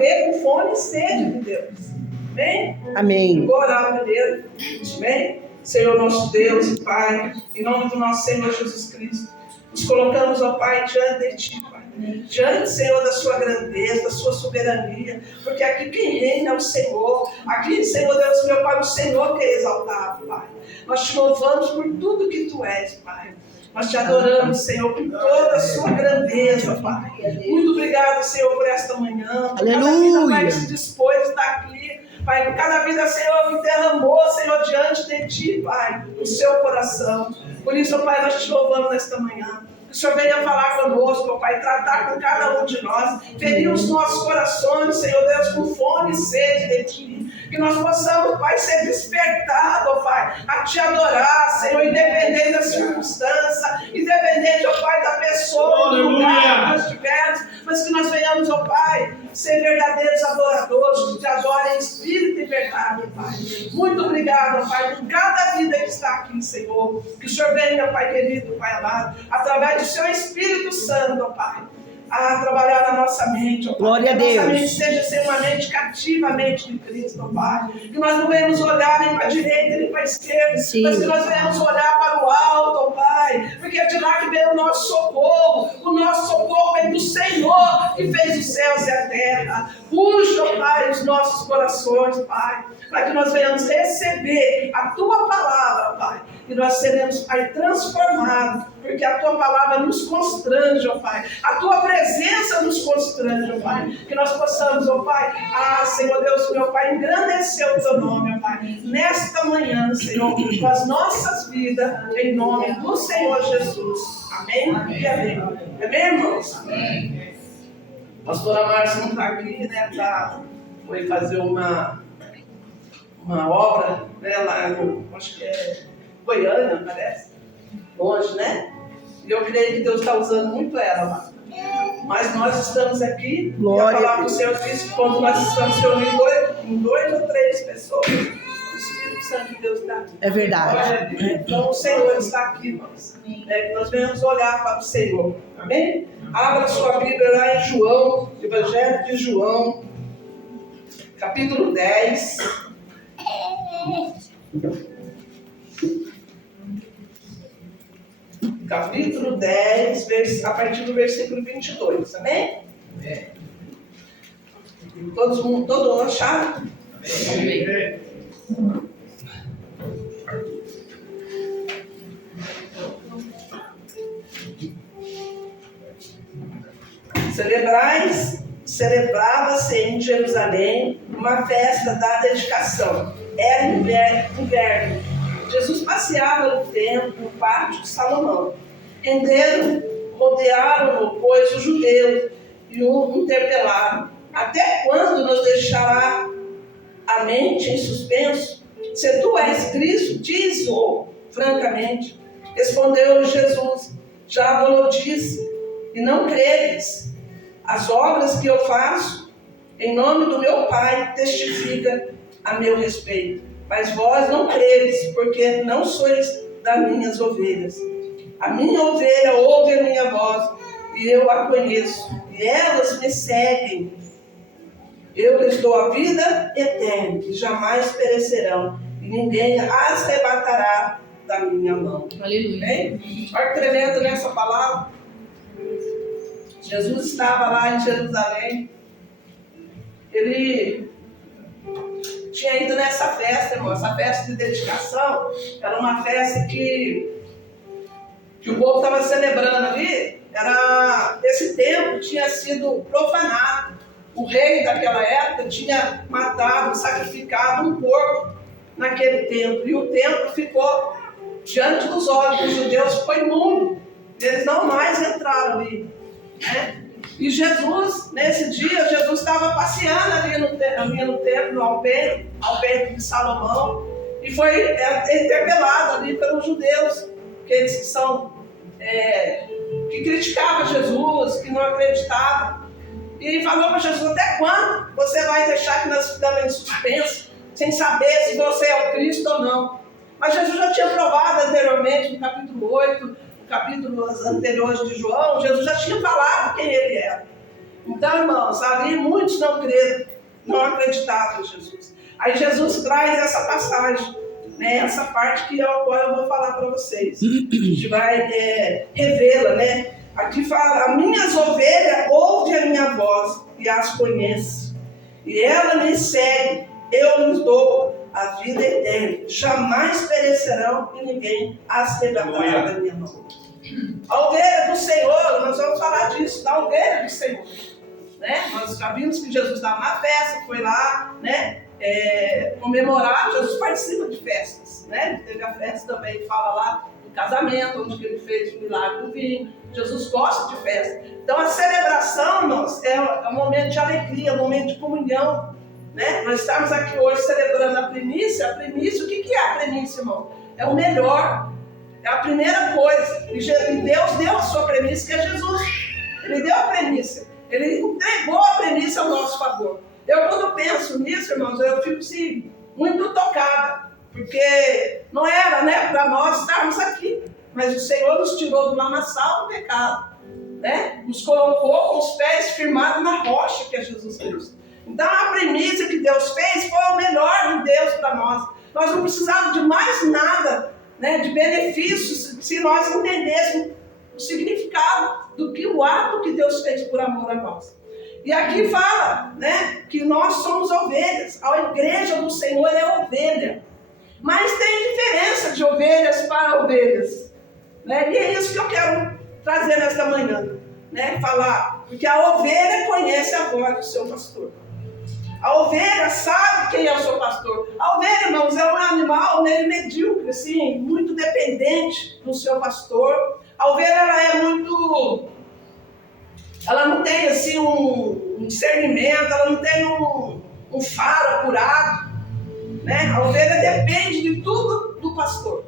viver com fome e sede de Deus. Amém? Amém. Vou orar primeiro. Amém? Senhor nosso Deus e Pai, em nome do nosso Senhor Jesus Cristo, nos colocamos, ó Pai, diante de Ti, Pai. Diante, Senhor, da Sua grandeza, da Sua soberania, porque aqui quem reina é o Senhor. Aqui, Senhor Deus, meu Pai, o Senhor que é exaltado, Pai. Nós te louvamos por tudo que Tu és, Pai. Nós te adoramos, Senhor, por toda a Sua grandeza, Pai. Muito obrigado, Senhor, por esta manhã. Por cada vida, Pai, que se dispôs a estar aqui. Pai, por cada vida, Senhor, que derramou, Senhor, diante de Ti, Pai, o seu coração. Por isso, Pai, nós te louvamos nesta manhã. Que o Senhor venha falar conosco, Pai, tratar com cada um de nós, ferir os nossos corações, Senhor Deus, com fome e sede de Ti. Que nós possamos, Pai, ser despertados, Pai, a Te adorar, Senhor, independente da circunstância, independente, ó Pai, da pessoa, do lugar que nós estivermos, mas que nós venhamos, ó Pai, ser verdadeiros adoradores, que Te adorem em espírito e verdade, Pai. Muito obrigado, Pai, por cada vida que está aqui, Senhor. Que o Senhor venha, Pai querido, Pai amado, através do Seu Espírito Santo, ó Pai, a trabalhar na nossa mente, ó Pai. Glória a Deus. Que a nossa mente seja ser uma mente cativa à mente de Cristo, ó Pai. Que nós não venhamos olhar nem para a direita nem para a esquerda, Sim. mas que nós venhamos olhar para o alto, ó Pai. Porque é de lá que vem o nosso socorro. O nosso socorro vem do Senhor, que fez os céus e a terra. Puxa, ó Pai, os nossos corações, Pai, para que nós venhamos receber a Tua palavra, Pai. E nós seremos, Pai, transformados, porque a Tua palavra nos constrange, ó Pai. A Tua presença nos constrange, ó Pai. Que nós possamos, ó Pai, Senhor Deus, meu Pai, engrandecer o Teu nome, ó Pai. Nesta manhã, Senhor, com as nossas vidas, em nome do Senhor Jesus. Amém? Amém. E amém. Amém, irmãos? Amém. Pastora Márcia não está aqui, né? Foi fazer uma obra, né? Lá no, acho que é Goiânia, parece. Longe, né? E eu creio que Deus está usando muito ela lá. Mas nós estamos aqui. Glória e a palavra do Senhor diz que quando nós estamos reunidos em 2 ou 3 pessoas, o Espírito Santo de Deus está aqui. É verdade. Então o Senhor está aqui, irmãos. Que nós venhamos olhar para o Senhor. Amém? Abra sua Bíblia lá em João, Evangelho de João, capítulo 10. Capítulo 10, a partir do versículo 22, amém? Amém. Todo mundo acharam? Amém. Celebrava-se em Jerusalém uma festa da dedicação. Era inverno. Jesus passeava no templo, no pátio de Salomão. Rodearam-no, pois, os judeus e o interpelaram. Até quando nos deixará a mente em suspenso? Se tu és Cristo, diz-o francamente. Respondeu-lhe Jesus: já vos disse, e não credes. As obras que eu faço, em nome do meu Pai, testifica a meu respeito. Mas vós não credes, porque não sois das minhas ovelhas. A minha ovelha ouve a minha voz, e eu a conheço, e elas me seguem. Eu lhes dou a vida eterna, e jamais perecerão, e ninguém as arrebatará da minha mão. Aleluia. Bem? Olha que tremendo nessa palavra. Jesus estava lá em Jerusalém. Ele tinha ido nessa festa, irmão. Essa festa de dedicação era uma festa que o povo estava celebrando ali. Esse templo tinha sido profanado. O rei daquela época tinha matado, sacrificado um porco naquele templo. E o templo ficou diante dos olhos dos judeus, foi imundo. Eles não mais entraram ali. Né? E Jesus, nesse dia, Jesus estava passeando ali no templo, ao templo de Salomão, e foi interpelado ali pelos judeus, aqueles que são, que criticavam Jesus, que não acreditavam, e falou para Jesus: até quando você vai deixar que nós ficamos em suspenso, sem saber se você é o Cristo ou não? Mas Jesus já tinha provado anteriormente, no capítulo 8, capítulos anteriores de João, Jesus já tinha falado quem ele era. Então, irmãos, ali muitos não creram, não acreditavam em Jesus. Aí Jesus traz essa passagem, né? Essa parte que agora eu vou falar para vocês. A gente vai revê-la, né? Aqui fala: as minhas ovelhas ouvem a minha voz e as conheço. E ela me segue, eu lhes dou a vida eterna. Jamais perecerão e ninguém as arrebatará da minha mão. A ovelha do Senhor, nós vamos falar disso, da ovelha do Senhor. Né? Nós já vimos que Jesus estava na festa, foi lá, né? Comemorar. Jesus participa de festas, né? Ele teve a festa também, fala lá do casamento, onde ele fez o milagre do vinho. Jesus gosta de festa. Então a celebração, irmãos, é um momento de alegria, um momento de comunhão, né? Nós estamos aqui hoje celebrando a primícia. A primícia, o que é a primícia, irmão? É o melhor, é a primeira coisa. E Deus deu a sua primícia, que é Jesus. Ele deu a primícia, ele entregou a primícia ao nosso favor. Eu, quando penso nisso, irmãos, eu fico assim, muito tocada, porque não era, né, para nós estarmos aqui, mas o Senhor nos tirou do lamaçal do pecado, né? Nos colocou com os pés firmados na rocha, que é Jesus Cristo. Então a primícia que Deus fez foi o melhor de Deus para nós. Nós não precisávamos de mais nada, né, de benefícios, se nós entendêssemos o significado do que o ato que Deus fez por amor a nós. E aqui fala, né, que nós somos ovelhas. A igreja do Senhor é ovelha. Mas tem diferença de ovelhas para ovelhas, né? E é isso que eu quero trazer nesta manhã, né? Falar, porque a ovelha conhece a voz do seu pastor. A ovelha sabe quem é o seu pastor. A ovelha, irmãos, é um animal meio medíocre, assim, muito dependente do seu pastor. A ovelha, ela é muito... Ela não tem, assim, um discernimento, ela não tem um faro apurado, né? A ovelha depende de tudo do pastor.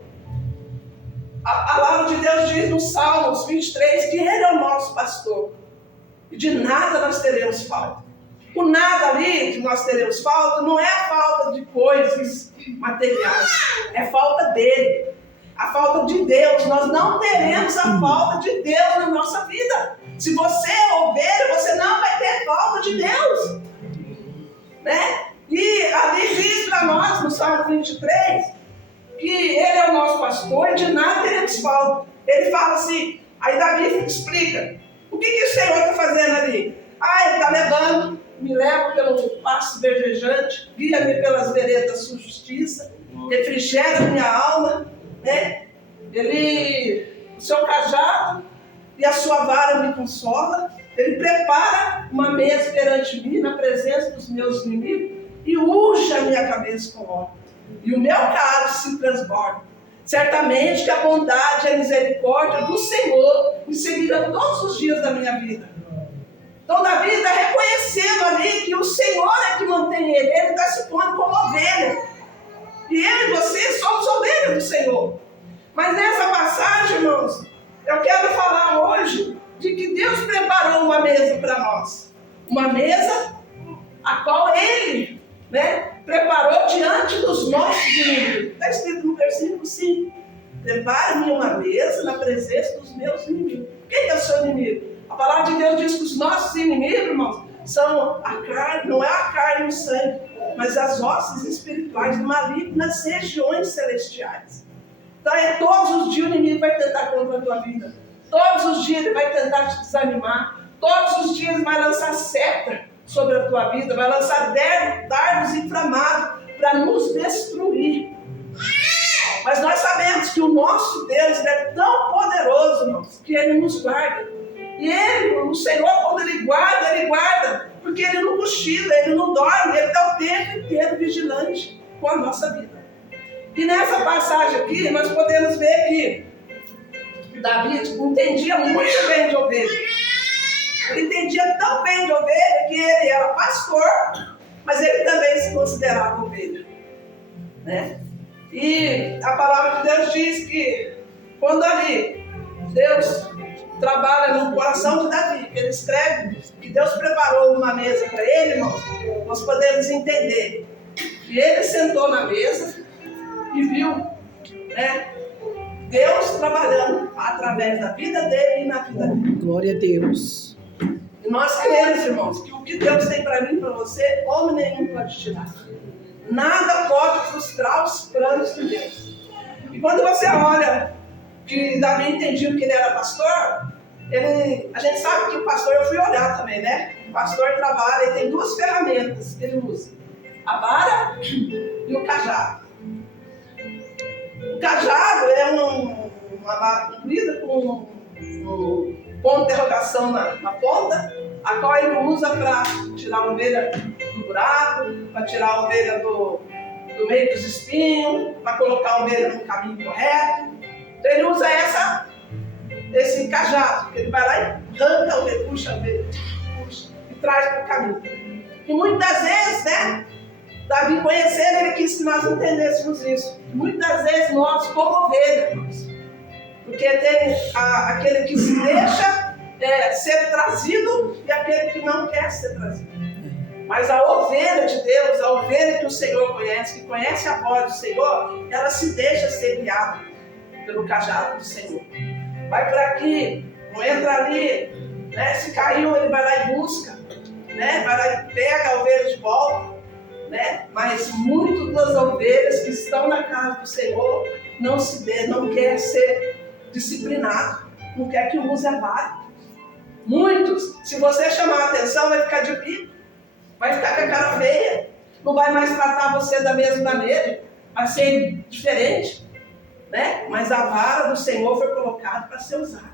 A palavra de Deus diz no Salmos 23 que Ele é o nosso pastor. E de nada nós teremos falta. O nada ali que nós teremos falta não é a falta de coisas materiais, é falta dele. A falta de Deus. Nós não teremos a falta de Deus na nossa vida. Se você é ovelha, você não vai ter falta de Deus, né? E ali diz para nós no Salmo 23 que Ele é o nosso pastor e de nada teremos falta. Ele fala assim, aí Davi explica, o que o Senhor está fazendo ali? Ele está levando, me leva pelo pasto verdejante, guia-me pelas veredas da sua justiça, refrigera minha alma, né? O seu cajado e a sua vara me consola. Ele prepara uma mesa perante mim na presença dos meus inimigos e unge a minha cabeça com óleo. E o meu cálice se transborda. Certamente que a bondade e a misericórdia do Senhor me seguirão todos os dias da minha vida. Então Davi está reconhecendo ali que o Senhor é que mantém ele. Ele está se pondo como ovelha. E eu e você somos ovelhas do Senhor. Mas nessa passagem, irmãos, eu quero falar hoje de que Deus preparou uma mesa para nós. Uma mesa a qual Ele, né, preparou diante dos nossos inimigos. Está escrito no versículo 5. Prepare-me uma mesa na presença dos meus inimigos. Quem é o seu inimigo? A palavra de Deus diz que os nossos inimigos, irmãos, são a carne, não é a carne e o sangue, mas as hostes espirituais malignas nas regiões celestiais. Então todos os dias o inimigo vai tentar contra a tua vida. Todos os dias ele vai tentar te desanimar. Todos os dias ele vai lançar seta sobre a tua vida. Vai lançar dardos inflamados para nos destruir. Mas nós sabemos que o nosso Deus é tão poderoso, irmãos, que Ele nos guarda. E Ele, o Senhor, quando Ele guarda, porque Ele não cochila, Ele não dorme, Ele está o tempo inteiro vigilante com a nossa vida. E nessa passagem aqui, nós podemos ver que Davi entendia muito bem de ovelha. Ele entendia tão bem de ovelha que ele era pastor, mas ele também se considerava ovelha, né? E a palavra de Deus diz que quando ali Deus trabalha no coração de Davi, que ele escreve que Deus preparou uma mesa para ele, irmão, nós podemos entender que ele sentou na mesa e viu, né, Deus trabalhando através da vida dele e na vida dele. Glória a Deus. E nós cremos, irmãos, que o que Deus tem para mim e para você, homem nenhum pode tirar. Nada pode frustrar os planos de Deus. E quando você olha que Davi entendia que ele era pastor, a gente sabe que o pastor, eu fui olhar também, né? O pastor trabalha, ele tem duas ferramentas que ele usa: a vara e o cajado. O cajado é uma vara comprida com um ponto de interrogação na ponta, a qual ele usa para tirar a ovelha do buraco, para tirar a ovelha do meio dos espinhos, para colocar a ovelha no caminho correto. Então ele usa esse cajado, que ele vai lá e arranca a ovelha, puxa a ovelha, e traz para o caminho. E muitas vezes, né, Davi conhecendo, ele quis que nós entendêssemos isso. Muitas vezes nós, como ovelhas, porque tem aquele que se deixa ser trazido e aquele que não quer ser trazido. Mas a ovelha de Deus, a ovelha que o Senhor conhece, que conhece a voz do Senhor, ela se deixa ser guiada pelo cajado do Senhor. Vai por aqui, não entra ali, né? Se caiu, ele vai lá e busca, né? Vai lá e pega a ovelha de volta, né? Mas muitas das ovelhas que estão na casa do Senhor não quer ser disciplinado, não quer que use a vara. Muitos, se você chamar a atenção, vai ficar de bico, vai ficar com a cara feia, não vai mais tratar você da mesma maneira, vai ser diferente, né? Mas a vara do Senhor foi colocada para ser usada.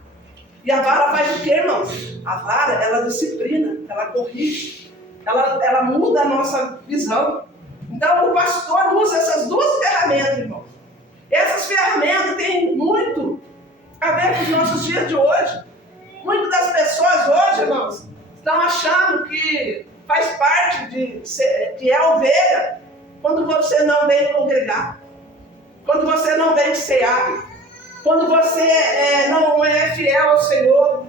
E a vara faz o quê, irmãos? A vara, ela disciplina, ela corrige, ela muda a nossa visão. Então o pastor usa essas duas ferramentas, irmãos. Essas ferramentas têm muito a ver com os nossos dias de hoje. Muitas das pessoas hoje, irmãos, estão achando que faz parte que é ovelha quando você não vem congregar, quando você não vem cear, quando você não é fiel ao Senhor,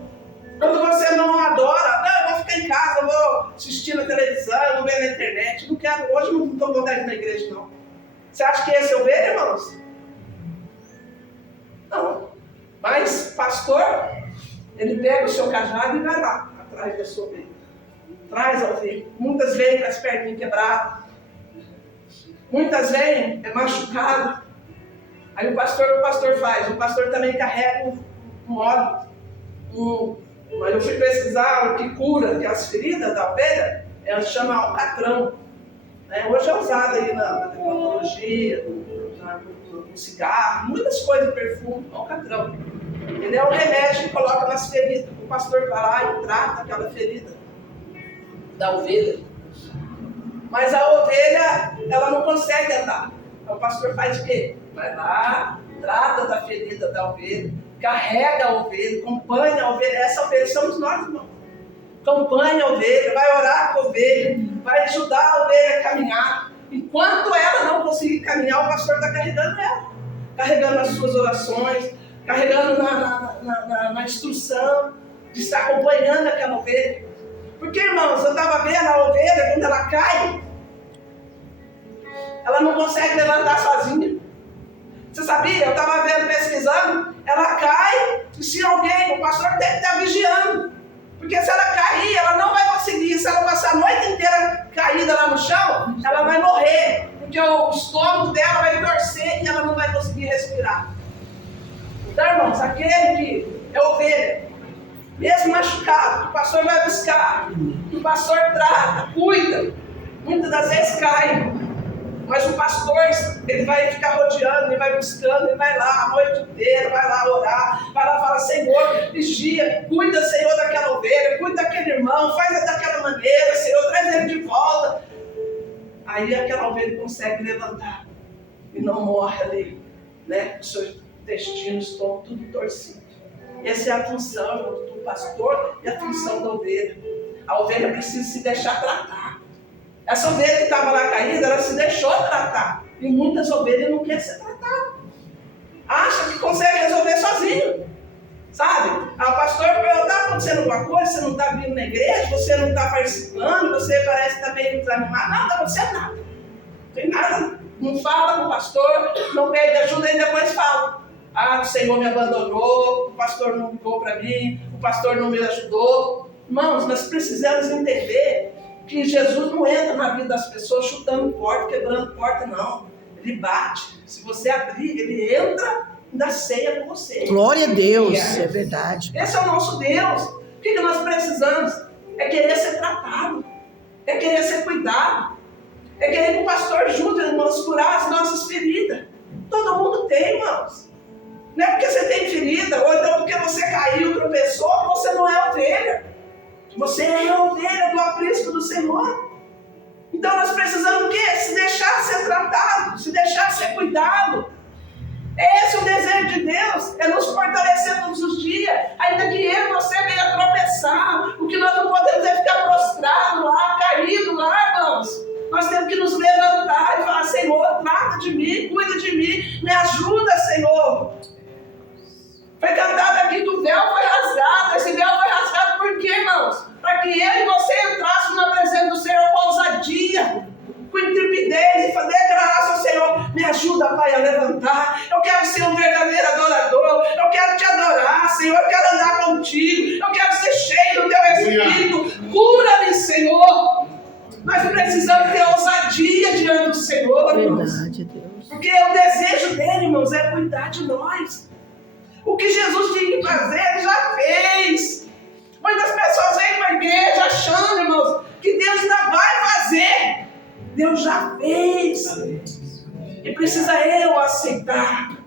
quando você não adora. Não, eu vou ficar em casa, eu vou assistir na televisão, eu vou ver na internet. Não quero, hoje não estou com vontade de ir na igreja, não. Você acha que esse é ovelha, irmãos? Não. Mas pastor, ele pega o seu cajado e vai lá, atrás da sua ovelha. Traz a ovelha. Muitas vêm com as perninhas quebradas. Muitas vêm machucadas. Aí o pastor faz. O pastor também carrega um óleo. Eu fui pesquisar o que cura aquelas feridas da ovelha. Ela chama alcatrão. Hoje é usado aí na tecnologia, no cigarro, muitas coisas, perfume, alcatrão. Ele é um remédio que coloca nas feridas. O pastor vai lá e trata aquela ferida da ovelha. Mas a ovelha, ela não consegue andar. Então o pastor faz o quê? Vai lá, trata da ferida da ovelha, carrega a ovelha, acompanha a ovelha. Essa ovelha somos nós, irmãos. Acompanha a ovelha, vai orar com a ovelha, vai ajudar a ovelha a caminhar. Enquanto ela não conseguir caminhar, o pastor está carregando ela. Carregando as suas orações, carregando na instrução, de estar acompanhando aquela ovelha. Porque, irmãos, eu estava vendo a ovelha, quando ela cai, ela não consegue levantar sozinha. Você sabia? Eu estava vendo, pesquisando, ela cai, e se alguém, o pastor tem que estar vigiando. Porque se ela cair, ela não vai conseguir. Se ela passar a noite inteira caída lá no chão, ela vai morrer. Porque o estômago dela vai torcer e ela não vai conseguir respirar. Então, irmãos, aquele que é ovelha, mesmo machucado, que o pastor vai buscar, que o pastor trata, cuida, muitas das vezes cai. Mas o pastor, ele vai ficar rodeando, ele vai buscando, ele vai lá a noite inteira, vai lá orar, vai lá falar: Senhor, vigia, cuida, Senhor, daquela ovelha, cuida daquele irmão, faz daquela maneira, Senhor, traz ele de volta. Aí aquela ovelha consegue levantar e não morre ali, né? Os seus intestinos estão tudo torcidos. Essa é a função do pastor e a função da ovelha. A ovelha precisa se deixar tratar. Essa ovelha que estava lá caída, ela se deixou tratar. E muitas ovelhas não querem ser tratadas. Acha que consegue resolver sozinho. Sabe? O pastor pergunta: está acontecendo alguma coisa? Você não está vindo na igreja? Você não está participando? Você parece que está meio desanimado? Não está acontecendo nada. Não tem nada. Não fala com o pastor, não pede ajuda e depois fala: o Senhor me abandonou, o pastor não ligou para mim, o pastor não me ajudou. Irmãos, nós precisamos entender que Jesus não entra na vida das pessoas chutando porta, quebrando porta, não. Ele bate. Se você abrir, ele entra e dá ceia com você. Glória a Deus, é verdade. Esse é o nosso Deus. O que nós precisamos? É querer ser tratado. É querer ser cuidado. É querer que o pastor ajude a nos curar as nossas feridas. Todo mundo tem, irmãos. Não é porque você tem ferida, ou então porque você caiu, tropeçou, que você não é ovelha. Você é a ovelha do aprisco do Senhor. Então nós precisamos o quê? Se deixar ser tratado, se deixar ser cuidado. Esse é o desejo de Deus, é nos fortalecer todos os dias. Ainda que eu e você venha tropeçar, o que nós não podemos é ficar prostrado lá, caído lá, irmãos. Nós temos que nos levantar e falar: Senhor, trata de mim, cuida de mim, me ajuda, Senhor. Foi cantado aqui que o véu foi rasgado. Esse véu foi rasgado por quê, irmãos? Para que eu e você entrassem na presença do Senhor com ousadia, com intrepidez, e fazer graça ao Senhor. Me ajuda, Pai, a levantar. Eu quero ser um verdadeiro adorador. Eu quero te adorar, Senhor. Eu quero andar contigo. Eu quero ser cheio do teu Espírito. Cura-me, Senhor. Nós precisamos ter ousadia diante do Senhor, irmãos. Verdade, Deus. Porque o desejo dele, irmãos, é cuidar de nós. O que Jesus tinha que fazer, ele já fez. Muitas pessoas vêm para a igreja achando, irmãos, que Deus ainda vai fazer. Deus já fez. E precisa eu aceitar.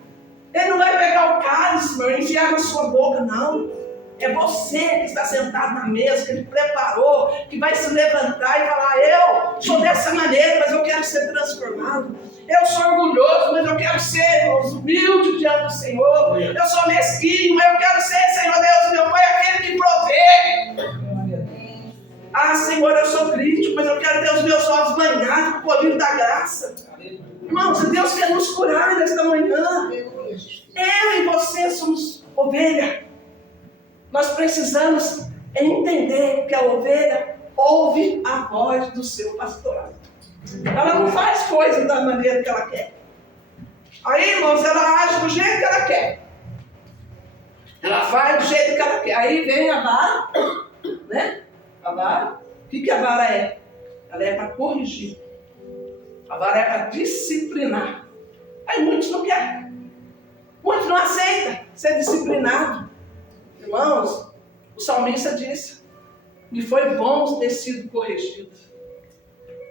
Ele não vai pegar o cálice, irmão, e enfiar na sua boca, não. É você que está sentado na mesa, que ele preparou, que vai se levantar e falar: eu sou dessa maneira, mas eu quero ser transformado. Eu sou orgulhoso, mas eu quero ser, irmãos, humilde diante do Senhor. Eu sou mesquinho, mas eu quero ser, Senhor Deus, meu Pai, aquele que provê. Ah, Senhor, eu sou crítico, mas eu quero ter os meus olhos banhados com o colírio da graça. Irmãos, Deus quer nos curar nesta manhã. Eu e você somos ovelha. Nós precisamos entender que a ovelha ouve a voz do seu pastor. Ela não faz coisas da maneira que ela quer. Aí, irmãos, ela age do jeito que ela quer. Ela faz do jeito que ela quer. Aí vem a vara, né? A vara. O que a vara é? Ela é para corrigir. A vara é para disciplinar. Aí muitos não querem. Muitos não aceitam ser disciplinado. Irmãos, o salmista disse: me foi bom ter sido corrigido.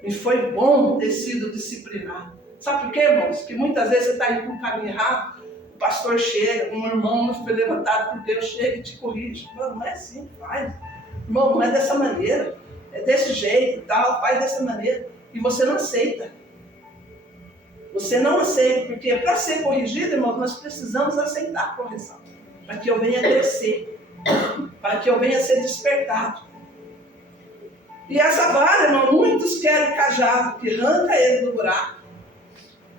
Me foi bom ter sido disciplinado. Sabe por quê, irmãos? Que muitas vezes você está indo para um caminho errado, o pastor chega, um irmão não foi levantado por Deus, chega e te corrige. Não é assim que faz. Irmão, não é dessa maneira. É desse jeito e tal, faz dessa maneira. E você não aceita. Você não aceita, porque para ser corrigido, irmão, nós precisamos aceitar a correção. Para que eu venha crescer. Para que eu venha ser despertado. E essa vara, irmão, muitos querem o cajado que arranca ele do buraco,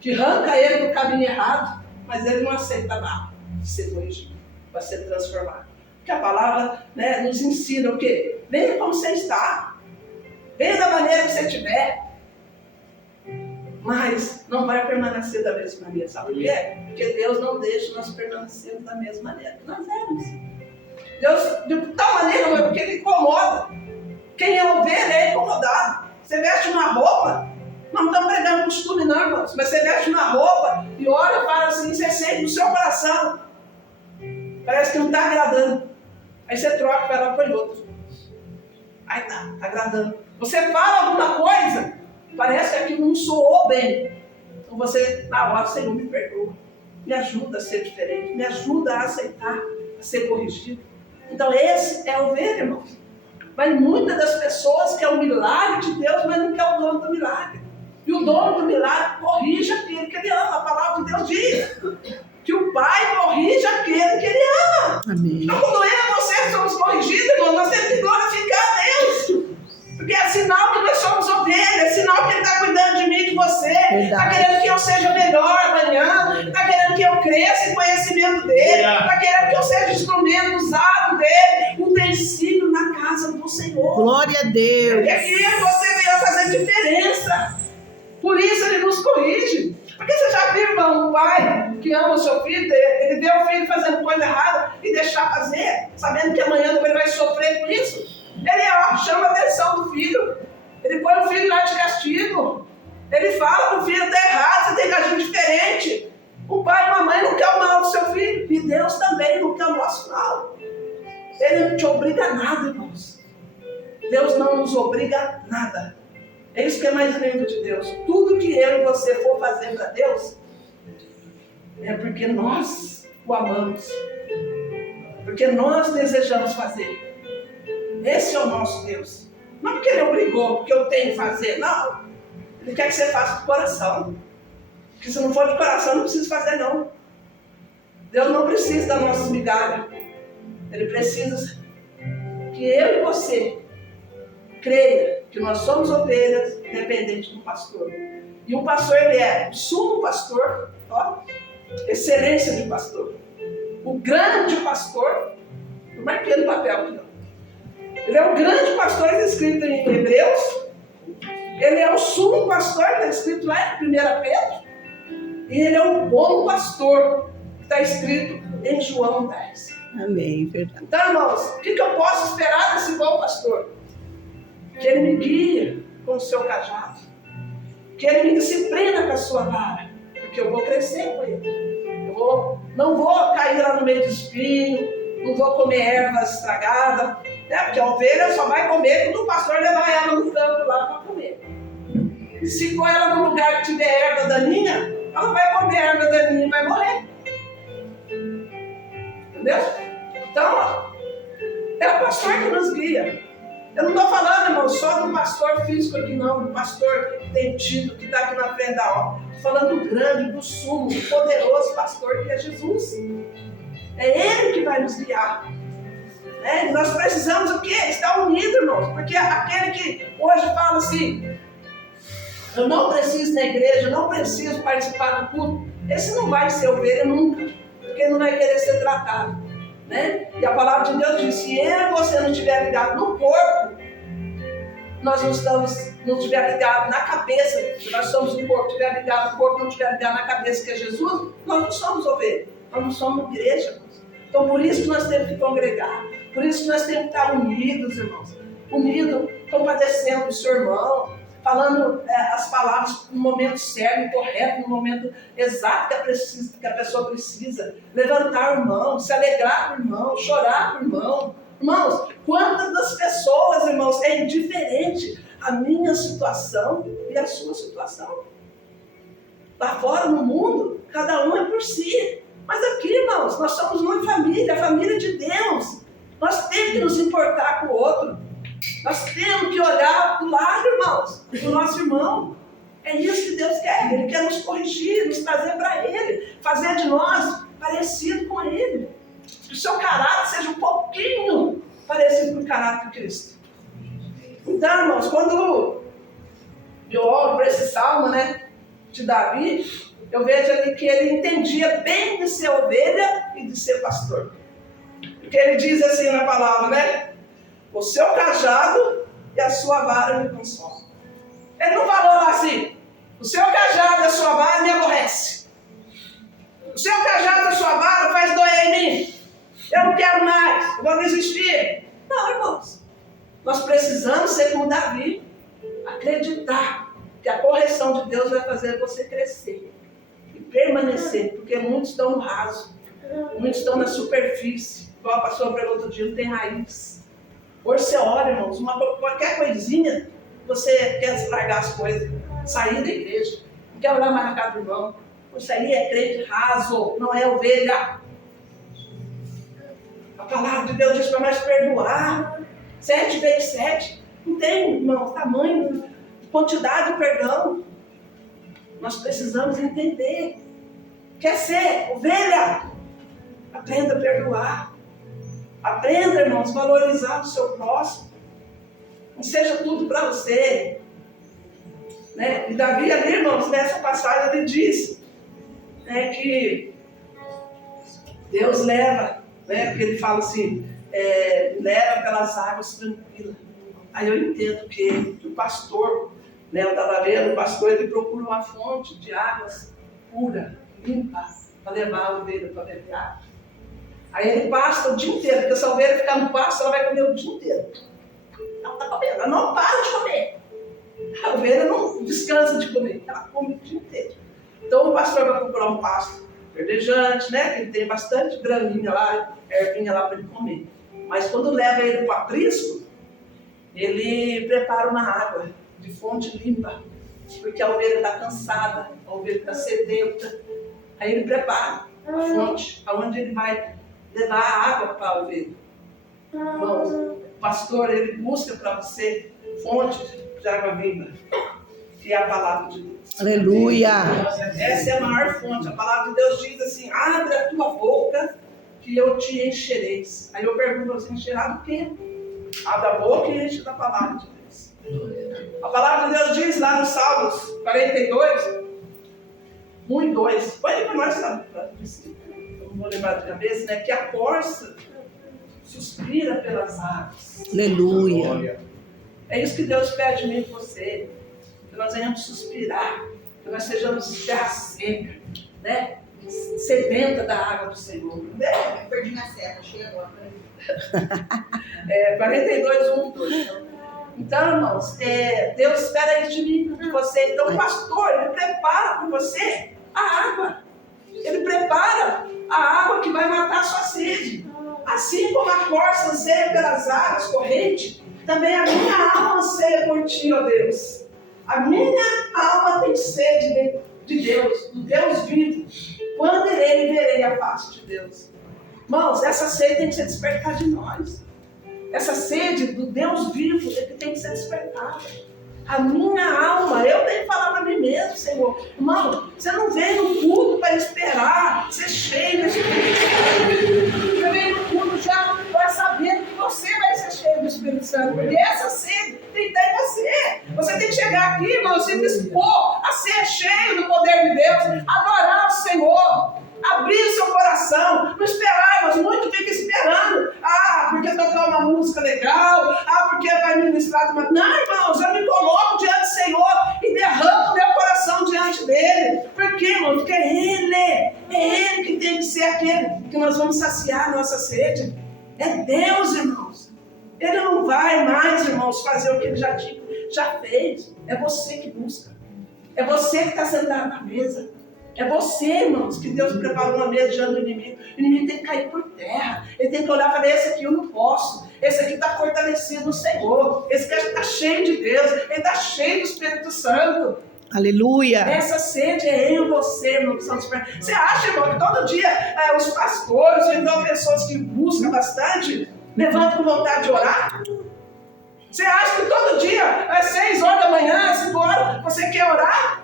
que arranca ele do caminho errado, mas ele não aceita nada de ser corrigido, para ser transformado. Porque a palavra, né, nos ensina o quê? Venha como você está. Venha da maneira que você estiver. Mas não vai permanecer da mesma maneira. Sabe por quê? Porque Deus não deixa nós permanecermos da mesma maneira que nós éramos. Deus, de tal maneira, não é porque Ele incomoda. Quem é ovelha é incomodado. Você veste uma roupa, nós não estamos pregando costume não, irmãos, mas você veste uma roupa e olha para assim, você sente no seu coração. Parece que não está agradando. Aí você troca para ela põe outro. Aí está agradando. Você fala alguma coisa, parece que aquilo não soou bem. Então você, na hora, Senhor, me perdoa. Me ajuda a ser diferente. Me ajuda a aceitar, a ser corrigido. Então esse é o ovelha, irmãos. Mas muitas das pessoas querem o milagre de Deus, mas não querem o dono do milagre. E o dono do milagre corrige aquele que ele ama. A palavra de Deus diz que o Pai corrige aquele que ele ama. Amém. Então quando eu e você somos corrigidos, irmão, nós temos que glorificar a Deus. Porque é sinal que nós somos ovelhas, é sinal que Ele está cuidando de mim e de você. Está querendo que eu seja melhor amanhã. Está querendo que eu cresça em conhecimento dEle. Está querendo que eu seja instrumento usado dEle. Utensílio na casa do Senhor. Glória a Deus. Porque aqui você veio fazer diferença. Por isso Ele nos corrige. Porque você já viu, irmão, um pai que ama o seu filho, ele vê o filho fazendo coisa errada e deixar fazer, sabendo que amanhã ele vai sofrer por isso? Ele chama a atenção do filho. Ele põe o filho lá de castigo. Ele fala para o filho, está errado, você tem que agir diferente. O pai e a mamãe não querem o mal do seu filho. E Deus também não quer o nosso mal. Ele não te obriga a nada, irmãos. Deus não nos obriga a nada. É isso que é mais lindo de Deus. Tudo que eu e você for fazer para Deus, é porque nós o amamos. Porque nós desejamos fazer. Esse é o nosso Deus. Não porque Ele obrigou, porque eu tenho que fazer. Não. Ele quer que você faça de coração. Porque se não for de coração, não precisa fazer não. Deus não precisa das nossas migalhas. Ele precisa que eu e você creia que nós somos ovelhas dependentes do pastor. E o pastor, ele é o sumo pastor, ó, excelência de pastor. O grande pastor, não marquei no papel aqui não. Ele é o grande pastor, está escrito em Hebreus. Ele é o sumo pastor, está escrito lá em 1 Pedro. E ele é o bom pastor, que está escrito em João 10. Amém, verdade. Então, irmãos, o que eu posso esperar desse bom pastor? Que ele me guie com o seu cajado. Que ele me disciplina com a sua vara. Porque eu vou crescer com ele. Não vou cair lá no meio do espinho. Não vou comer ervas estragadas. Né? Porque a ovelha só vai comer quando o pastor levar ela no campo lá para comer. E se for ela num lugar que tiver erva daninha, ela vai comer erva daninha e vai morrer. Entendeu? Então, é o pastor que nos guia. Eu não estou falando, irmão, só do pastor físico aqui não, do pastor que tem tido, que está aqui na frente da obra. Estou falando do grande, do sumo, do poderoso pastor que é Jesus. É Ele que vai nos guiar. Nós precisamos o quê? Estar unidos, irmãos. Porque aquele que hoje fala assim, eu não preciso ir na igreja, eu não preciso participar do culto, esse não vai ser ovelha nunca, porque não vai querer ser tratado. Né? E a palavra de Deus diz, se eu e você não estiver ligado no corpo, nós não estiver ligado na cabeça, se nós somos um corpo, estiver ligado no corpo, não estiver ligado na cabeça, que é Jesus, nós não somos ovelha, nós não somos igreja. Então por isso que nós temos que congregar, por isso que nós temos que estar unidos, irmãos, unidos, compadecendo o seu irmão, falando as palavras no momento certo, correto, no momento exato que a pessoa precisa. Levantar o irmão, se alegrar com o irmão, chorar com o irmão. Irmãos, quantas das pessoas, irmãos, é indiferente a minha situação e a sua situação. Lá fora, no mundo, cada um é por si. Mas aqui, irmãos, nós somos uma família, a família de Deus. Nós temos que nos importar com o outro. Nós temos que olhar para o lado, irmãos, do nosso irmão. É isso que Deus quer. Ele quer nos corrigir, nos trazer para Ele, fazer de nós parecido com Ele. Que o seu caráter seja um pouquinho parecido com o caráter de Cristo. Então, irmãos, quando eu olho para esse salmo, né, de Davi, eu vejo ali que ele entendia bem de ser ovelha e de ser pastor. Porque ele diz assim na palavra, né? O seu cajado e a sua vara me consolam. Ele não falou assim, o seu cajado e a sua vara me aborrece. O seu cajado e a sua vara faz doer em mim. Eu não quero mais, eu vou desistir. Não, irmãos. Nós precisamos ser como Davi. Acreditar que a correção de Deus vai fazer você crescer. E permanecer, porque muitos estão no raso. Muitos estão na superfície. Igual a pastora perguntou outro dia, não tem raiz. Hoje você olha, irmãos, qualquer coisinha, você quer largar as coisas, sair da igreja, não quer olhar mais na casa do irmão. Isso aí é crente raso, não é ovelha. A palavra de Deus diz para nós perdoar 7 vezes 7. Não tem, irmãos, tamanho, quantidade de perdão. Nós precisamos entender. Quer ser ovelha? Aprenda a perdoar. Aprenda, irmãos, a valorizar o seu próximo. Não seja tudo para você. Né? E Davi ali, irmãos, nessa passagem ele diz, né, que Deus leva, né, porque ele fala assim, leva pelas águas tranquilas. Aí eu entendo que o pastor, né, eu estava vendo, o pastor ele procura uma fonte de águas pura, limpa, para levar a ovelha para beber água. Aí ele pasta o dia inteiro, porque se a ovelha ficar no pasto, ela vai comer o dia inteiro. Ela está comendo, ela não para de comer. A ovelha não descansa de comer, ela come o dia inteiro. Então o pastor vai comprar um pasto verdejante, né? Que tem bastante graminha lá, ervinha lá para ele comer. Mas quando leva ele para o aprisco, ele prepara uma água de fonte limpa, porque a ovelha está cansada, a ovelha está sedenta. Aí ele prepara a fonte, aonde ele vai levar a água para a ovelha. Irmãos, o pastor, ele busca para você fonte de água viva, que é a palavra de Deus. Aleluia. Essa é a maior fonte. A palavra de Deus diz assim: abre a tua boca que eu te enchereis. Aí eu pergunto, você encherá do quê? Abre a boca e enche da palavra de Deus. A palavra de Deus diz lá no Salmos 42, 1 e 2. Põe para nós, sabe? Eu não vou lembrar de cabeça, né? Que a corça suspira pelas águas. Aleluia. É isso que Deus pede de mim e de você. Que nós venhamos suspirar, que nós sejamos terra seca, né? Sedenta da água do Senhor. Eu perdi minha seta, cheia agora. 42, 1, 2. Então, irmãos, Deus espera isso de mim, de você. Então, o pastor, ele prepara para você a água. Ele prepara a água que vai matar a sua sede. Assim como a corça anseia pelas águas correntes, também a minha alma anseia por ti, ó Deus. A minha alma tem sede de Deus, do Deus vivo. Quando irei, verei a face de Deus. Irmãos, essa sede tem que ser despertada de nós. Essa sede do Deus vivo é que tem que ser despertada. A minha alma, eu tenho que falar para mim mesmo, Senhor. Irmão, você não vem no culto para esperar ser cheio desse Espírito Santo. Você vem no culto já para saber que você vai ser cheio do Espírito Santo. Porque essa sede tem que estar em você. Você tem que chegar aqui, irmão, se dispor a ser cheio do poder de Deus, adorar o Senhor. Abrir o seu coração, não esperar, mas muito fica esperando. Porque tocar uma música legal, porque vai ministrar uma... Não, irmãos, eu me coloco diante do Senhor e derramo meu coração diante dele. Por quê, irmão? Porque é Ele que tem que ser aquele que nós vamos saciar a nossa sede. É Deus, irmãos. Ele não vai mais, irmãos, fazer o que ele já fez. É você que busca. É você que está sentado na mesa. É você, irmãos, que Deus preparou uma mesa diante do inimigo. O inimigo tem que cair por terra. Ele tem que olhar para esse aqui, eu não posso. Esse aqui está fortalecido no Senhor. Esse aqui está cheio de Deus. Ele está cheio do Espírito Santo. Aleluia. Essa sede é eu e você, irmão, que são despertados. Você acha, irmão, que todo dia os pastores, ou então pessoas que buscam bastante, levantam com vontade de orar? Você acha que todo dia, às 6 horas da manhã, 5 horas, você quer orar?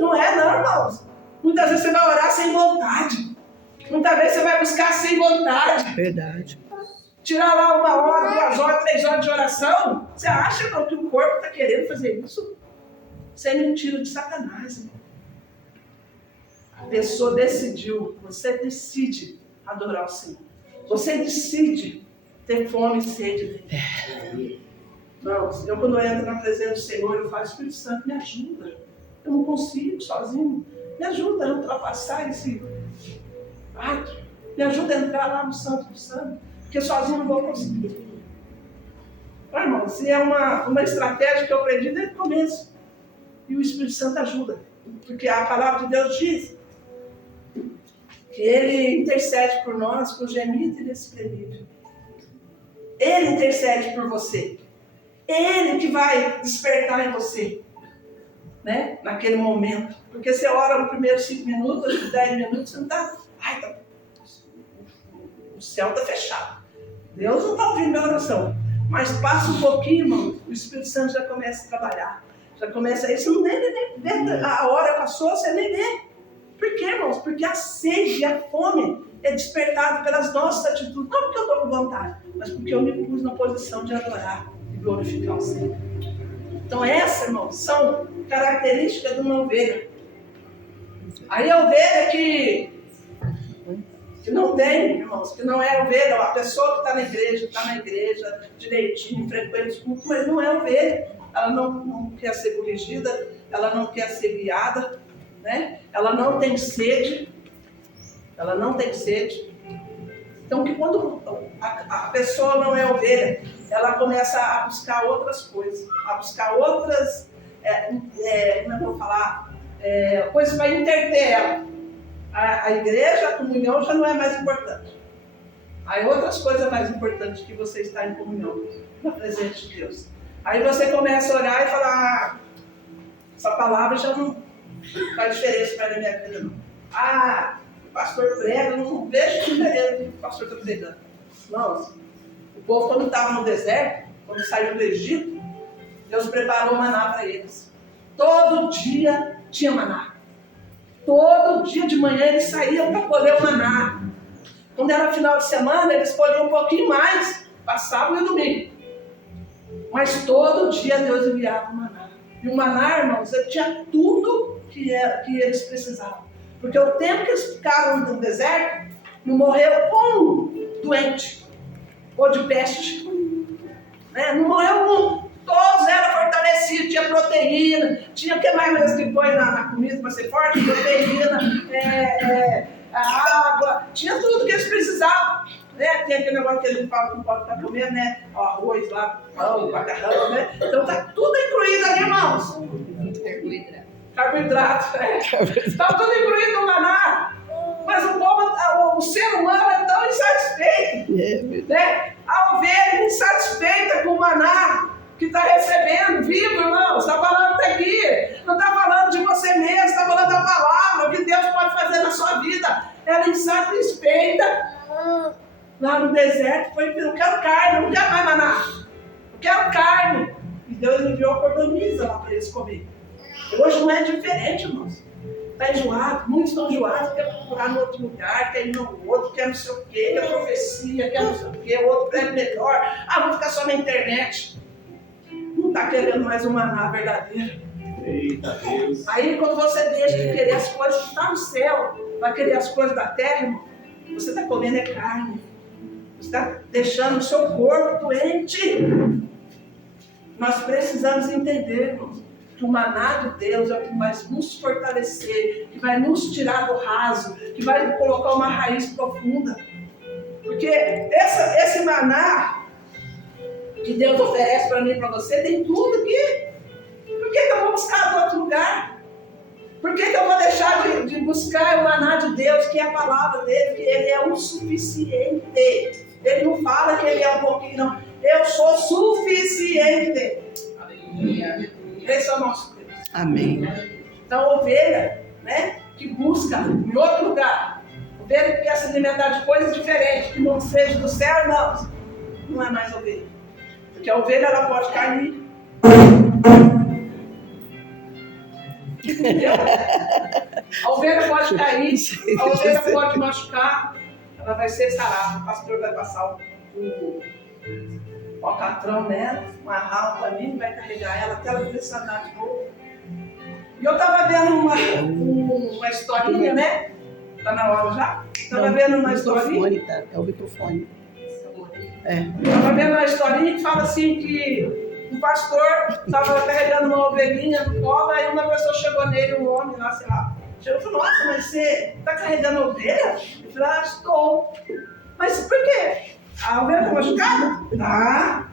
Não é não, irmãos. Muitas vezes você vai orar sem vontade. Muitas vezes você vai buscar sem vontade. Verdade. Tirar lá 1 hora, 2 horas, 3 horas de oração. Você acha, irmão, que o corpo está querendo fazer isso? Isso é mentira de Satanás, irmão. A pessoa decidiu. Você decide adorar o Senhor. Você decide ter fome e sede dele. Irmãos, eu quando entro na presença do Senhor, eu falo, Espírito Santo, me ajuda. Eu não consigo sozinho. Me ajuda a ultrapassar esse ato. Me ajuda a entrar lá no Santo do Santo. Porque sozinho não vou conseguir. Irmãos, se é uma estratégia que eu aprendi desde o começo. E o Espírito Santo ajuda. Porque a palavra de Deus diz que Ele intercede por nós com gemido inexprimível. Ele intercede por você. Ele que vai despertar em você. Né? Naquele momento. Porque você ora nos primeiros 5 minutos, 10 minutos, você não está... O céu está fechado. Deus não está ouvindo a oração. Mas passa um pouquinho, irmão, o Espírito Santo já começa a trabalhar. Já começa a... Você não nem vê. A hora passou, você nem vê. Por quê, irmãos? Porque a sede e a fome é despertada pelas nossas atitudes. Não porque eu estou com vontade, mas porque eu me pus na posição de adorar e glorificar o Senhor. Então essas, irmãos, são características de uma ovelha. Aí a ovelha que não tem, irmãos, que não é ovelha, a pessoa que está na igreja, direitinho, frequenta os cultos, mas não é ovelha. Ela não quer ser corrigida, ela não quer ser guiada, né? Ela não tem sede, Então, que quando a pessoa não é ovelha, ela começa a buscar outras coisas, a buscar outras, como eu vou falar, coisas para interter ela. A igreja, a comunhão já não é mais importante. Aí outras coisas mais importantes que você está em comunhão, na presença de Deus. Aí você começa a olhar e falar, essa palavra já não faz diferença para a minha vida, não. O pastor prega, não vejo diferença do que o pastor está pregando. Não, o povo quando estava no deserto, quando saiu do Egito, Deus preparou maná para eles. Todo dia tinha maná. Todo dia de manhã eles saíam para colher o maná. Quando era final de semana, eles colhiam um pouquinho mais, para sábado e domingo. Mas todo dia Deus enviava o maná. E o maná, irmãos, ele tinha tudo que eles precisavam. Porque o tempo que eles ficaram no deserto, não morreu um doente. Ou de peste. Não morreu um. Todos eram fortalecidos, tinha proteína, tinha o que mais mesmo que põe na comida para ser forte? Proteína, a água, tinha tudo que eles precisavam. Tem aquele negócio que a gente fala que não pode estar comendo, o arroz lá, pão, macarrão, Então está tudo incluído ali, irmãos. Carboidrato. Está tudo incluído no maná. Mas o povo, o ser humano é tão insatisfeito. A ovelha é insatisfeita com o maná que está recebendo, vivo, irmão, está falando daqui, não está falando de você mesmo, está falando da palavra, o que Deus pode fazer na sua vida. Ela é insatisfeita lá no deserto, eu quero carne, eu não quero mais maná, eu quero carne. E Deus enviou cordoniza lá para eles comerem. Hoje não é diferente, irmãos. Está enjoado, muitos estão enjoados, quer procurar no outro lugar, quer ir no outro, quer não sei o quê, quer profecia, quer não sei o quê, o outro prega melhor, vou ficar só na internet. Não está querendo mais um maná verdadeiro. Eita Deus. Aí quando você deixa de querer as coisas que estão no céu, vai querer as coisas da terra, irmão, você está comendo carne. Você está deixando o seu corpo doente. Nós precisamos entender, irmãos, que o maná de Deus é o que vai nos fortalecer, que vai nos tirar do raso, que vai colocar uma raiz profunda. Porque esse maná que Deus oferece para mim e para você, tem tudo aqui. Por que eu vou buscar do outro lugar? Por que eu vou deixar de buscar o maná de Deus, que é a palavra dele, que ele é o suficiente? Ele não fala que ele é um pouquinho, não. Eu sou suficiente. Aleluia. Esse é o nosso Deus. Amém. Então, ovelha, que busca em outro lugar, ovelha que quer se alimentar de coisas diferentes, que não seja do céu, não é mais ovelha. Porque a ovelha, ela pode cair. Entendeu? A ovelha pode cair, a ovelha pode machucar, ela vai ser sarada. O pastor vai passar o alcatrão nela, uma rampa ali, vai carregar ela até ela começar a andar de novo. E eu estava vendo uma historinha, Está na hora já? Estava vendo uma historinha. É o microfone. Estava vendo uma historinha que fala assim que um pastor estava carregando uma ovelhinha no colo, aí uma pessoa chegou nele, um homem lá, sei lá. Chegou e falou, nossa, mas você está carregando a ovelha? Ele falou, estou. Mas por quê? A ovelha está machucada? Tá.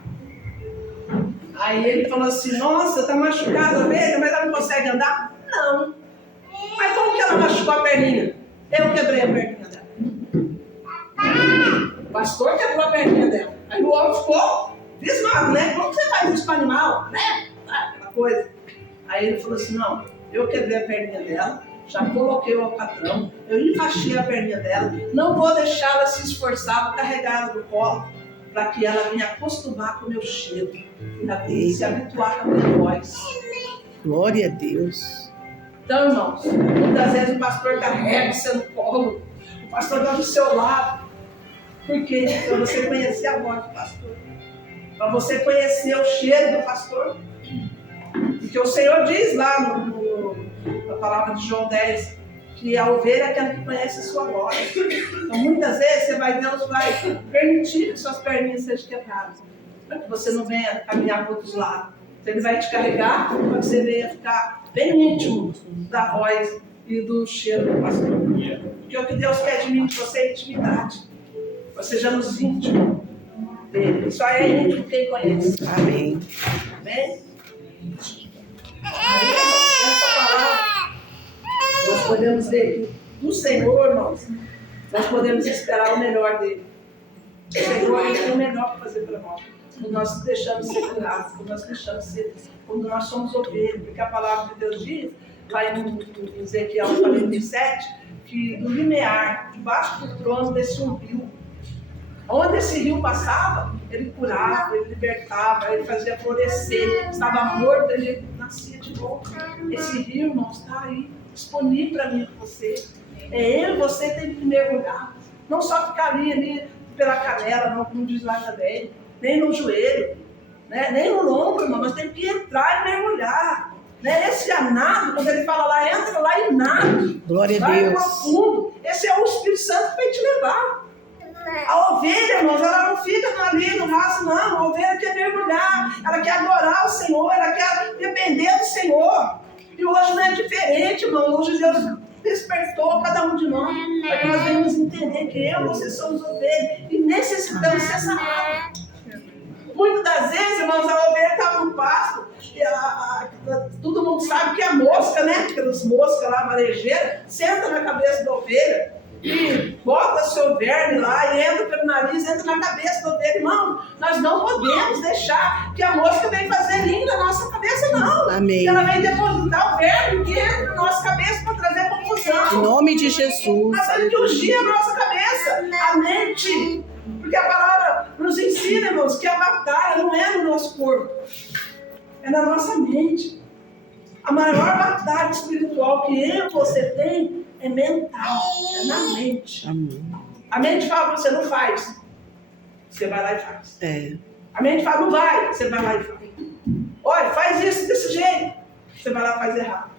Aí ele falou assim, nossa, está machucada a ovelha, mas ela não consegue andar? Não. Mas como que ela machucou a perninha? Eu quebrei a perninha dela. O pastor quebrou a perninha dela. Aí o homem ficou vismado, Como você faz isso com o animal? Aquela coisa. Aí ele falou assim, não, eu quebrei a perninha dela, já coloquei o alcatrão, eu enfaixei a perninha dela, não vou deixá-la se esforçar, vou carregar ela no colo, para que ela venha acostumar com o meu cheiro, e se habituar com a minha voz. Glória a Deus. Então, irmãos, muitas vezes o pastor carrega você no colo, o pastor está do seu lado. Por quê? Para você conhecer a voz do pastor. Para você conhecer o cheiro do pastor. Porque o Senhor diz lá na palavra de João 10, que a ovelha é aquela que conhece a sua voz. Então, muitas vezes, Deus vai permitir que suas perninhas sejam quebradas. Para que você não venha caminhar para outros lados. Então, ele vai te carregar para que você venha ficar bem íntimo da voz e do cheiro do pastor. Porque o que Deus quer de mim e de você é intimidade. nós sejamos íntimos dele. Só é íntimo quem conhece. Amém. Amém? Aí, essa palavra, nós podemos ver que do Senhor, nós podemos esperar o melhor dele. O Senhor ele tem o melhor para fazer para nós. Quando nós deixamos ser curados, quando nós deixamos ser, quando nós somos ovelhas, porque a palavra de Deus diz, lá em Ezequiel 47, que do limiar, debaixo do trono desse um rio, onde esse rio passava, ele curava, ele libertava, ele fazia florescer, estava morto, ele nascia de volta. Esse rio, irmão, está aí, disponível para mim e para você. É ele, você tem que mergulhar. Não só ficar ali pela canela, não diz lá também, nem no joelho, né? Nem no ombro, irmão, nós temos que entrar e mergulhar. Né? Esse nado, quando ele fala lá, entra lá e nada. Glória a vai Deus. profundo. Esse é o Espírito Santo que vai te levar. A ovelha, irmãos, ela não fica ali no raso, não. A ovelha quer mergulhar, ela quer adorar o Senhor, ela quer depender do Senhor. E hoje não é diferente, irmão. Hoje Deus despertou cada um de nós para que nós venhamos entender que eu e você somos ovelhas e necessitamos ser sarados. Muitas das vezes, irmãos, a ovelha estava no pasto, e todo mundo sabe que a mosca, né? Aquelas moscas lá, varejeira, senta na cabeça da ovelha e bota seu verme lá e entra pelo nariz, entra na cabeça da ovelha. Irmão, nós não podemos deixar que a mosca venha fazer ninho na nossa cabeça, não. Amém. Ela vem depositar o verme que entra na nossa cabeça para trazer confusão. Em nome de Jesus. Nós temos que ungir a nossa cabeça, a mente. Porque a palavra nos ensina, irmãos, que a batalha não é no nosso corpo, é na nossa mente. A maior batalha espiritual que eu e você tem é mental, é na mente. Amém. A mente fala para você, não faz. Você vai lá e faz. É. A mente fala, não vai. Você vai lá e faz. Olha, faz isso desse jeito. Você vai lá e faz errado.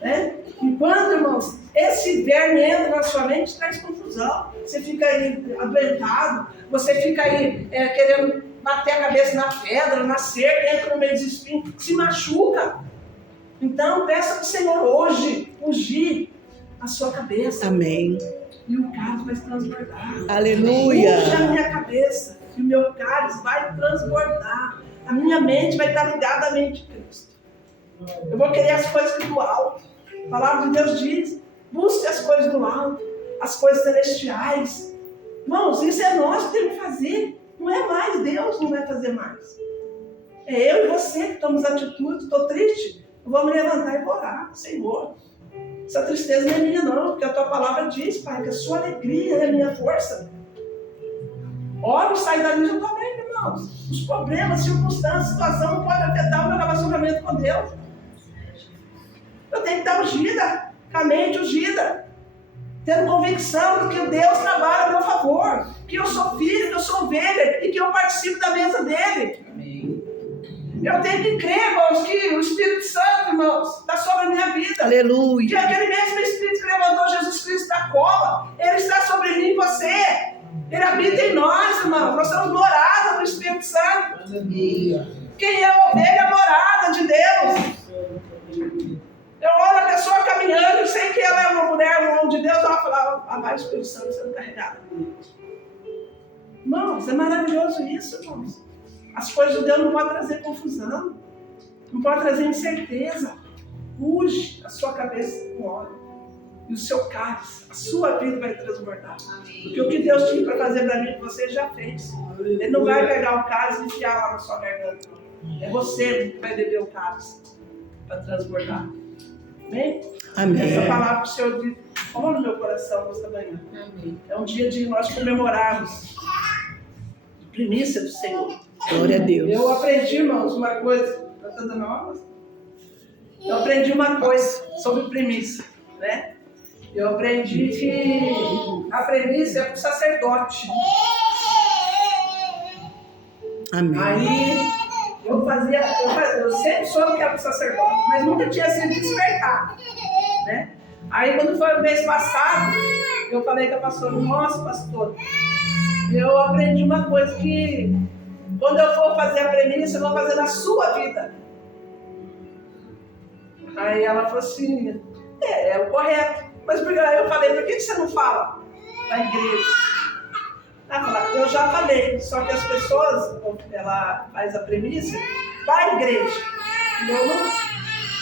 Né? Enquanto, irmãos, esse verme entra na sua mente, traz confusão. Você fica aí adoentado, você fica aí querendo bater a cabeça na pedra, na cerca, entra no meio dos espinhos, se machuca. Então, peça para o Senhor hoje ungir a sua cabeça. Amém. E o cálice vai transbordar. Aleluia. Unge a minha cabeça e o meu cálice vai transbordar. A minha mente vai estar ligada à mente de Cristo. Eu vou querer as coisas do alto. A palavra de Deus diz, busque as coisas do alto, as coisas celestiais. Irmãos, isso é nós que temos que fazer. Não é mais, Deus não vai fazer mais. É eu e você que tomamos atitude. Estou triste, eu vou me levantar e orar. Senhor, essa tristeza não é minha não, porque a tua palavra diz, Pai, que a sua alegria é a minha força. Oro, sai da luz, eu estou bem, irmãos. Os problemas, circunstâncias, situação não podem afetar o meu relacionamento com Deus. Eu tenho que estar ungida, com a mente ungida, tendo convicção de que Deus trabalha a meu favor, que eu sou filho, que eu sou ovelha e que eu participo da mesa dele. Amém. Eu tenho que crer, irmãos, que o Espírito Santo, irmãos, está sobre a minha vida. Aleluia. Que aquele mesmo Espírito que levantou Jesus Cristo da cova, ele está sobre mim e você. Ele habita em nós, irmãos. Nós somos morada do Espírito Santo. Aleluia. Quem é a ovelha é a morada de Deus. Eu olho a pessoa caminhando, eu sei que ela é uma mulher, um homem de Deus, ela fala, ah, vai o Espírito Santo sendo carregado. Irmãos, é maravilhoso isso, irmãos. As coisas de Deus não podem trazer confusão, não podem trazer incerteza. Unge a sua cabeça com óleo e o seu cálice, a sua vida vai transbordar. Porque o que Deus tinha para fazer para mim, você já fez. Ele não vai pegar o cálice e enfiar lá na sua garganta. É você que vai beber o cálice para transbordar. Amém? Amém. Essa palavra que o Senhor falou no meu coração nesta manhã. Amém. É um dia de nós comemorarmos a primícia do Senhor. Glória a Deus. Eu aprendi, irmãos, uma coisa. Está dando aula? Eu aprendi uma coisa sobre primícia, né? Eu aprendi que a primícia é para o sacerdote. Amém. Aí eu sempre soube que era para o sacerdote, mas nunca tinha sido despertado, né? Aí quando foi o mês passado, eu falei com a pastora, nossa pastora, eu aprendi uma coisa que quando eu for fazer a primícia, eu vou fazer na sua vida. Aí ela falou assim, é o correto. Mas eu falei, por que você não fala na igreja? Ela fala, eu já falei, só que as pessoas, ela faz a premissa, vai à igreja.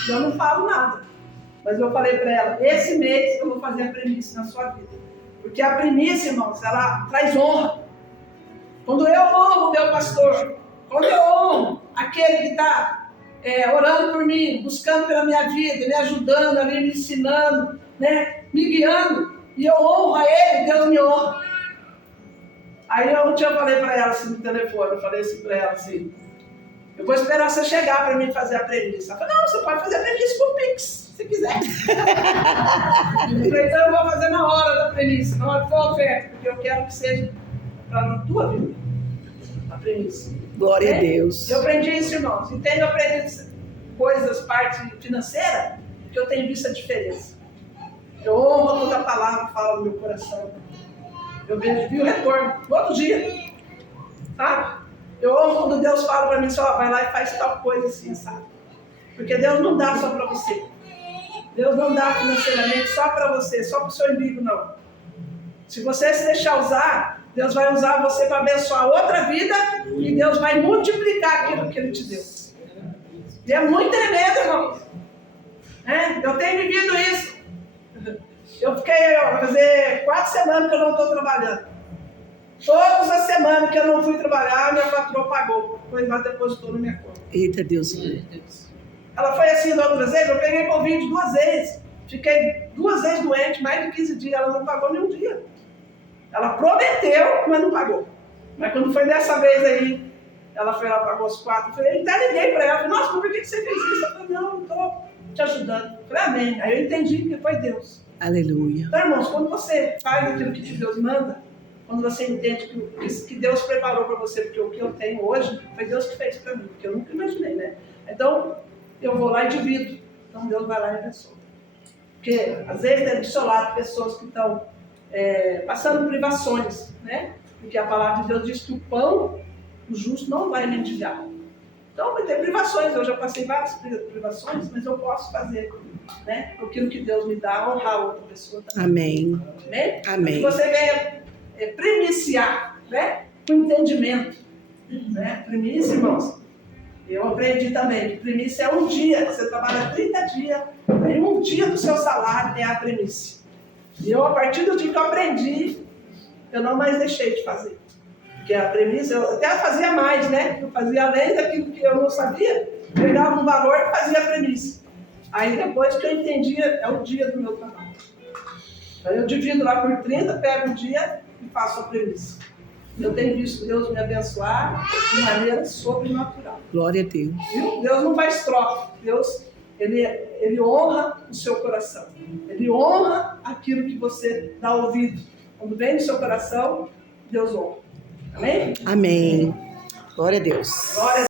Eu não falo nada. Mas eu falei para ela, esse mês eu vou fazer a premissa na sua vida. Porque a premissa, irmãos, ela traz honra. Quando eu honro o meu pastor, quando eu honro aquele que está orando por mim, buscando pela minha vida, me ajudando, ali, me ensinando, né, me guiando, e eu honro a ele, Deus me honra. Aí eu falei para ela assim no telefone, eu falei assim para ela assim, eu vou esperar você chegar para mim fazer a premissa. Ela falou, não, você pode fazer a premissa com o Pix, se quiser. Eu falei, então eu vou fazer na hora da premissa, na hora que for a oferta, porque eu quero que seja para a tua vida, a premissa. Glória a Deus. Eu aprendi isso, irmãos. E tenho aprendido coisas, parte financeira, que eu tenho visto a diferença. Eu honro toda a palavra que fala no meu coração. Eu vi o retorno todo dia. Sabe? Eu honro quando Deus fala para mim, só vai lá e faz tal coisa assim, sabe? Porque Deus não dá só para você. Deus não dá financeiramente só para você, só para o seu umbigo, não. Se você se deixar usar, Deus vai usar você para abençoar outra vida e Deus vai multiplicar aquilo que Ele te deu. E é muito tremendo, irmãos. Eu tenho vivido isso. Eu fiquei, vai fazer 4 semanas que eu não estou trabalhando. Todas as semanas que eu não fui trabalhar, minha patroa pagou. Depois ela depositou na minha conta. Eita Deus. Ela foi assim da outra vez, eu peguei Covid 2 vezes. Fiquei 2 vezes doente, mais de 15 dias, ela não pagou nenhum dia. Ela prometeu, mas não pagou. Mas quando foi dessa vez aí, ela foi lá, pagou os 4. Eu falei, até liguei para ela, falei, nossa, por que você fez isso? Ela falou, não, não estou te ajudando. Eu falei, amém. Aí eu entendi que foi Deus. Aleluia. Então, irmãos, quando você faz aquilo que Deus manda, quando você entende que Deus preparou para você, porque o que eu tenho hoje, foi Deus que fez para mim, porque eu nunca imaginei, né? Então, eu vou lá e divido. Então, Deus vai lá e abençoa. Porque, às vezes, tem do seu lado pessoas que estão passando privações, né? Porque a palavra de Deus diz que o pão, o justo não vai mendigar. Então, vai ter privações. Eu já passei várias privações, mas eu posso fazer, né? Aquilo que Deus me dá, honrar outra pessoa também. Amém. Amém? Amém. Que você venha primiciar, né? Com entendimento. Né? Primícia, irmãos, eu aprendi também que primícia é um dia. Você trabalha 30 dias, aí um dia do seu salário é a primícia. E eu, a partir do dia que eu aprendi, eu não mais deixei de fazer. Porque a premissa, eu até fazia mais, né? Eu fazia além daquilo que eu não sabia, pegava um valor e fazia a premissa. Aí depois que eu entendia, é o dia do meu trabalho. Então eu divido lá por 30, pego um dia e faço a premissa. Eu tenho visto Deus me abençoar de maneira sobrenatural. Glória a Deus. Viu? Deus não faz troca. Deus, ele honra o seu coração. Ele honra aquilo que você dá ouvido. Quando vem do seu coração, Deus honra. Amém? Amém. Glória a Deus. Glória a